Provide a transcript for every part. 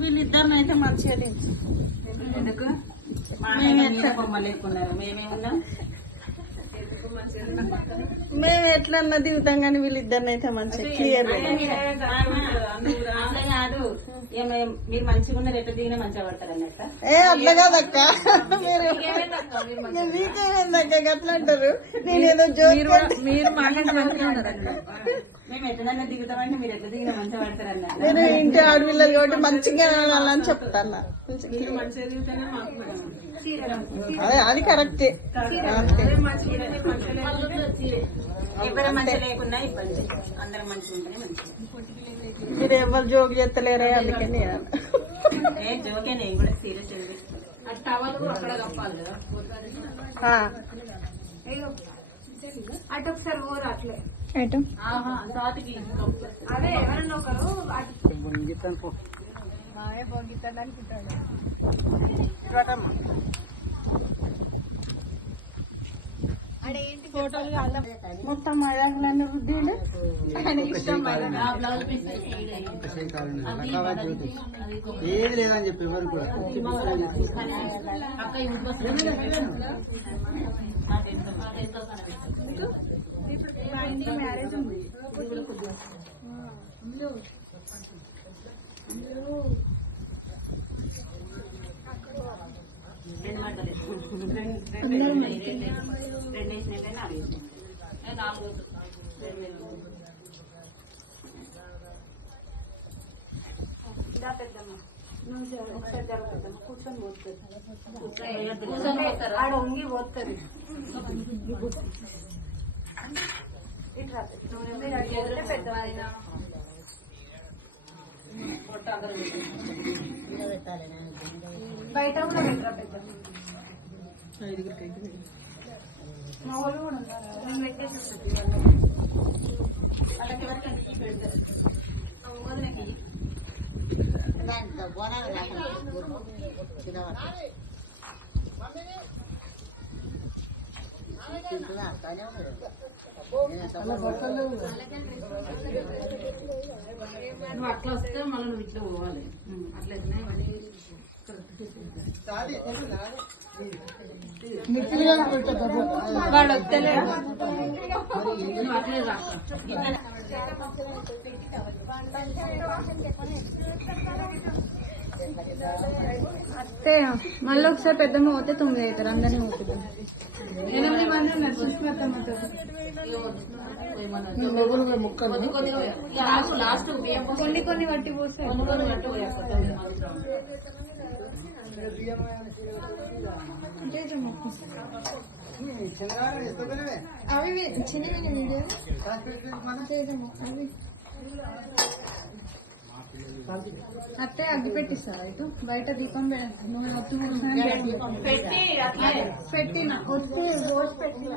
వీళ్ళిద్దరిని అయితే మంచిగా దించు. ఎందుకు? మా ఎక్కున్నారు మేమేమున్నాం? మేము ఎట్లన్నా దిగుతాం కానీ వీళ్ళిద్దరిని అయితే మంచిగా క్లియర్ మీరు మంచిగా ఉన్నారు ఎట్లా దిగినా మంచిగా పడతారు అన్నట్ట. ఏ అట్లా కాదక్క. మీరు నేను మీకేమైందక్క అట్లా అంటారు. నేనేదో జోక్ మీరు మాకంటే మంచిగా మేము ఎట్లనన్నా దిగుతామంటే మీరు ఎట్లా దిగినా మంచిగా పడతారు అన్నారు మీరు ఇంటి ఆడపిల్లలు కాబట్టి మంచిగా వెళ్ళాలని చెప్తాను. అదే అది కరెక్టే లేకున్నా ఇబ్బంది. అందరం ఉంటేనే మీరు ఎవరు జోక్ చేస్తలేరే అందుకని ఏ జోకే నేను కూడా సీరియస్ ఆ. అటు ఒకసారి పోరు అట్లే. అదే ఎవరన్నా ఒకరు అటు. మొత్తం మయాకులన్నీ రుద్దిండు ఏది లేదని చెప్పి ఎవరు కూడా మ్యారేజ్ ఉంది రెండు మంటలు రెండు రెండు వేసినట్టే నాలుగు వేసినట్టు నాలుగు రెండు ఇదా పెద్దమ్మ నువ్వు జర- ఒకసారి జరుగుతుందమ్మ కూర్చొని పోతుంది కూర్చొని పోతారా? ఆడ వంగి పోతుంది ఇట్లా నువ్వు మీరు అడిగి పోతే పెద్దమ్మ పొట్ట అందరూ బయట కూడా పెట్టరా పెద్దమ్మ నువ్వు అట్లా వస్తే మళ్ళీ నువ్వు ఇట్లా పోవాలి. అట్లా వాడు వస్తలేడు అట్లే అత్తే మళ్ళీ ఒకసారి పెద్దమ్మ పోతే తొమ్మిది అవుతారు అందరినీ పోతుంది ఎనిమిది మంది ఉన్నారు కొన్ని కొన్ని వట్టి పోస్తే అవి చిన్న అవి అత్తే అగ్గి పెట్టిస్తారా ఇటు? బయట దీపం నూనె ఒత్తి పెట్టి పెట్టిన. ఒత్తి రోజు పెట్టిన.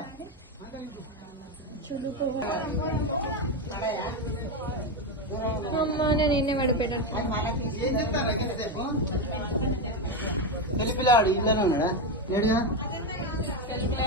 అమ్మ నేను ఎన్ని పడి పెట్టాను ఏం చెప్తాను ఎంతసేపు పెళ్ళి పిల్లాడు ఇల్లునే ఉన్నాడా? లేడుగా? చూసిందా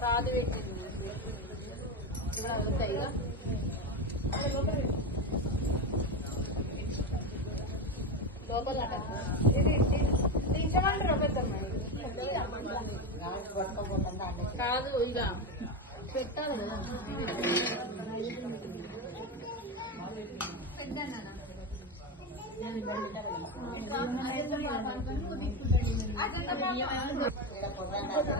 కాదు పెట్టింది ఇప్పుడు అవుతాయి లోపల తీసేవాళ్ళు పెద్దమ్మ కాదు ఇక పెట్టాలి. కదా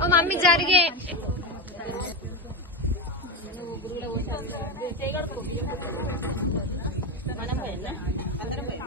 ఓ మమ్మీ జరిగే. మనం పోయినా అందరం పోయినా